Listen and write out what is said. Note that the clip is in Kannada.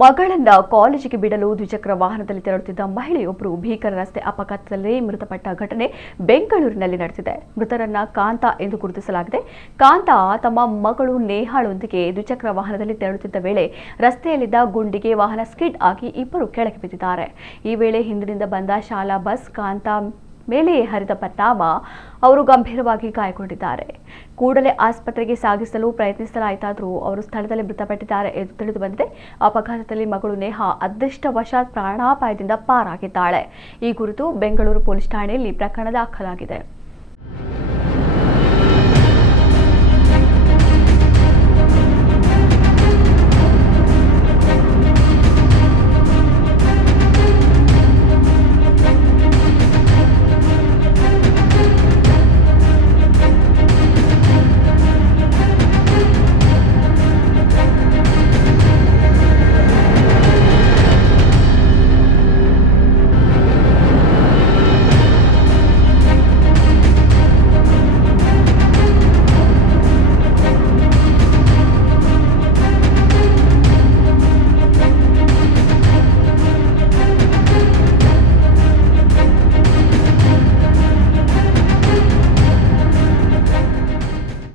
ಮಗಳನ್ನ ಕಾಲೇಜಿಗೆ ಬಿಡಲು ದ್ವಿಚಕ್ರ ವಾಹನದಲ್ಲಿ ತೆರಳುತ್ತಿದ್ದ ಮಹಿಳೆಯೊಬ್ಬರು ಭೀಕರ ರಸ್ತೆ ಅಪಘಾತದಲ್ಲಿ ಮೃತಪಟ್ಟ ಘಟನೆ ಬೆಂಗಳೂರಿನಲ್ಲಿ ನಡೆದಿದೆ. ಮೃತರನ್ನ ಕಾಂತಾ ಎಂದು ಗುರುತಿಸಲಾಗಿದೆ. ಕಾಂತಾ ತಮ್ಮ ಮಗಳು ನೇಹಾಳೊಂದಿಗೆ ದ್ವಿಚಕ್ರ ವಾಹನದಲ್ಲಿ ತೆರಳುತ್ತಿದ್ದ ವೇಳೆ ರಸ್ತೆಯಲ್ಲಿದ್ದ ಗುಂಡಿಗೆ ವಾಹನ ಸ್ಕಿಡ್ ಆಗಿ ಇಬ್ಬರು ಕೆಳಗೆ ಬಿದ್ದಿದ್ದಾರೆ. ಈ ವೇಳೆ ಹಿಂದಿನಿಂದ ಬಂದ ಶಾಲಾ ಬಸ್ ಕಾಂತಾ ಮೇಲೆ ಹರಿದ ಪರಿಣಾಮ ಅವರು ಗಂಭೀರವಾಗಿ ಗಾಯಗೊಂಡಿದ್ದಾರೆ. ಕೂಡಲೇ ಆಸ್ಪತ್ರೆಗೆ ಸಾಗಿಸಲು ಪ್ರಯತ್ನಿಸಲಾಯಿತಾದರೂ ಅವರು ಸ್ಥಳದಲ್ಲಿ ಮೃತಪಟ್ಟಿದ್ದಾರೆ ಎಂದು ತಿಳಿದು ಬಂದಿದೆ. ಅಪಘಾತದಲ್ಲಿ ಮಗಳು ನೇಹಾ ಅದೃಷ್ಟವಶಾತ್ ಪ್ರಾಣಾಪಾಯದಿಂದ ಪಾರಾಗಿದ್ದಾಳೆ. ಈ ಕುರಿತು ಬೆಂಗಳೂರು ಪೊಲೀಸ್ ಠಾಣೆಯಲ್ಲಿ ಪ್ರಕರಣ ದಾಖಲಾಗಿದೆ.